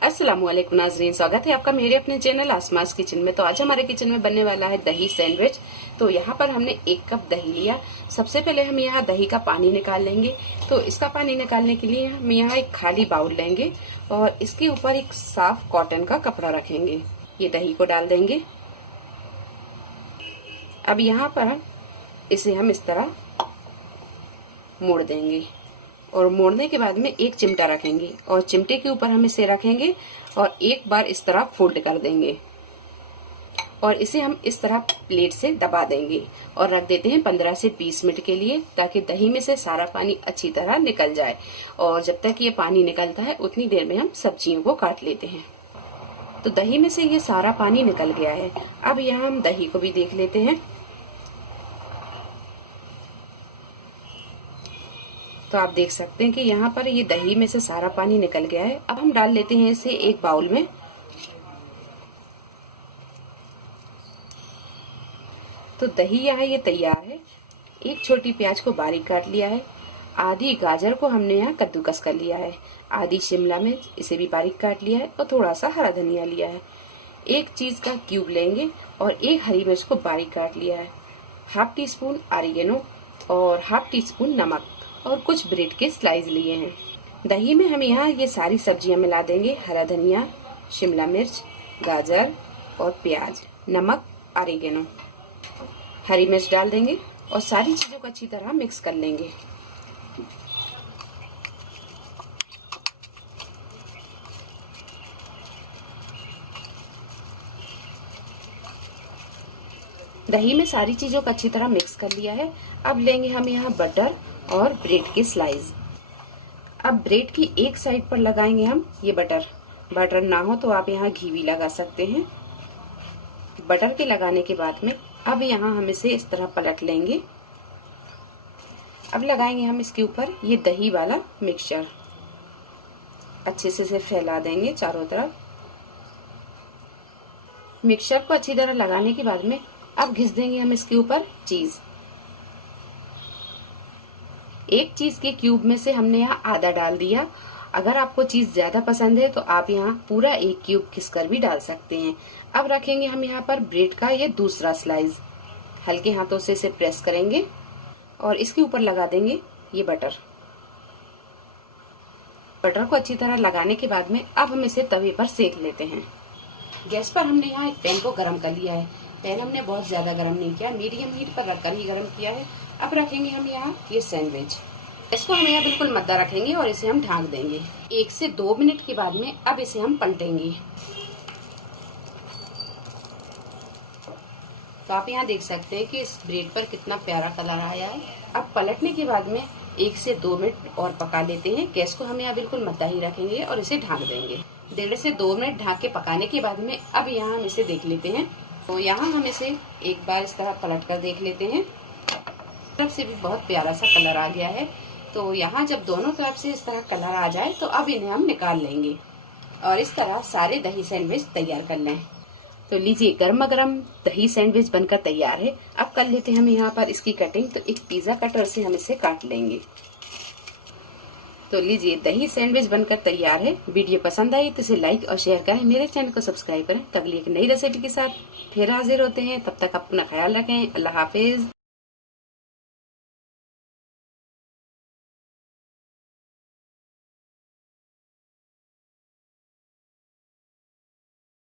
अस्सलामुअलैकुम नाज़रीन, स्वागत है आपका मेरे अपने चैनल आसमास किचन में। तो आज हमारे किचन में बनने वाला है दही सैंडविच। तो यहाँ पर हमने 1 कप दही लिया। सबसे पहले हम यहाँ दही का पानी निकाल लेंगे। तो इसका पानी निकालने के लिए हम यहाँ एक खाली बाउल लेंगे और इसके ऊपर एक साफ कॉटन का कपड़ा रखेंगे। ये दही को डाल देंगे। अब यहाँ पर इसे हम इस तरह मोड़ देंगे और मोड़ने के बाद में एक चिमटा रखेंगे और चिमटे के ऊपर हम इसे रखेंगे और एक बार इस तरह फोल्ड कर देंगे और इसे हम इस तरह प्लेट से दबा देंगे और रख देते हैं 15 से 20 मिनट के लिए, ताकि दही में से सारा पानी अच्छी तरह निकल जाए। और जब तक ये पानी निकलता है उतनी देर में हम सब्जियों को काट लेते हैं। तो दही में से ये सारा पानी निकल गया है। अब यहाँ हम दही को भी देख लेते हैं। तो आप देख सकते हैं कि यहाँ पर ये दही में से सारा पानी निकल गया है। अब हम डाल लेते हैं इसे एक बाउल में। तो दही यहाँ ये तैयार है। एक छोटी प्याज को बारीक काट लिया है, आधी गाजर को हमने यहाँ कद्दूकस कर लिया है, आधी शिमला मिर्च इसे भी बारीक काट लिया है और थोड़ा सा हरा धनिया लिया है। एक चीज का क्यूब लेंगे और एक हरी मिर्च को बारीक काट लिया है, हाफ टी स्पून ऑरिगेनो और हाफ टी स्पून नमक और कुछ ब्रेड के स्लाइस लिए हैं। दही में हम यहाँ ये सारी सब्जियां मिला देंगे, हरा धनिया, शिमला मिर्च, गाजर और प्याज, नमक, ऑरिगेनो, हरी मिर्च डाल देंगे और सारी चीजों को अच्छी तरह मिक्स कर लेंगे। दही में सारी चीजों को अच्छी तरह मिक्स कर लिया है। अब लेंगे हम यहाँ बटर और ब्रेड के स्लाइस। अब ब्रेड की एक साइड पर लगाएंगे हम ये बटर। बटर ना हो तो आप यहाँ घी भी लगा सकते हैं। बटर के लगाने के बाद में अब यहाँ हम इसे इस तरह पलट लेंगे। अब लगाएंगे हम इसके ऊपर ये दही वाला मिक्सचर। अच्छे से इसे फैला देंगे चारों तरफ। मिक्सचर को अच्छी तरह लगाने के बाद में अब घिस देंगे हम इसके ऊपर चीज। एक चीज के क्यूब में से हमने यहाँ आधा डाल दिया। अगर आपको चीज ज्यादा पसंद है तो आप यहाँ पूरा एक क्यूब घिसकर भी डाल सकते हैं। अब रखेंगे हम यहाँ पर ब्रेड का ये दूसरा स्लाइस। हल्के हाथों से इसे प्रेस करेंगे और इसके ऊपर लगा देंगे ये बटर। बटर को अच्छी तरह लगाने के बाद में अब हम इसे तवे पर सेक लेते हैं। गैस पर हमने यहाँ एक पैन को गर्म कर लिया है। पैन हमने बहुत ज्यादा गर्म नहीं किया, मीडियम हीट पर रखकर ही गर्म किया है। अब रखेंगे हम यहाँ ये सैंडविच। इसको हम यहाँ बिल्कुल मद्दा रखेंगे और इसे हम ढक देंगे। 1 से 2 मिनट के बाद में अब इसे हम पलटेंगे। तो आप यहाँ देख सकते हैं कि इस ब्रेड पर कितना प्यारा कलर आया है। अब पलटने के बाद में 1 से 2 मिनट और पका लेते हैं। गैस को हम यहाँ बिल्कुल मद्दा ही रखेंगे और इसे ढक देंगे। 1.5 से 2 मिनट ढक के पकाने के बाद में अब यहाँ हम इसे देख लेते हैं। तो यहाँ हम इसे एक बार इस तरह पलट कर देख लेते हैं। तरफ से भी बहुत प्यारा सा कलर आ गया है। तो यहाँ जब दोनों तरफ से इस तरह कलर आ जाए तो अब इन्हें हम निकाल लेंगे और इस तरह सारे दही सैंडविच तैयार कर लें। तो लीजिए, गर्मा गर्म दही सैंडविच बनकर तैयार है। अब कर लेते हैं हम यहाँ पर इसकी कटिंग। तो एक पिज्जा कटर से हम इसे काट लेंगे। तो लीजिए, दही सैंडविच बनकर तैयार है। वीडियो पसंद आई तो इसे लाइक और शेयर करें, मेरे चैनल को सब्सक्राइब करें। तब एक नई रेसिपी के साथ फिर हाजिर होते हैं। तब तक अपना ख्याल रखें। अल्लाह हाफिज।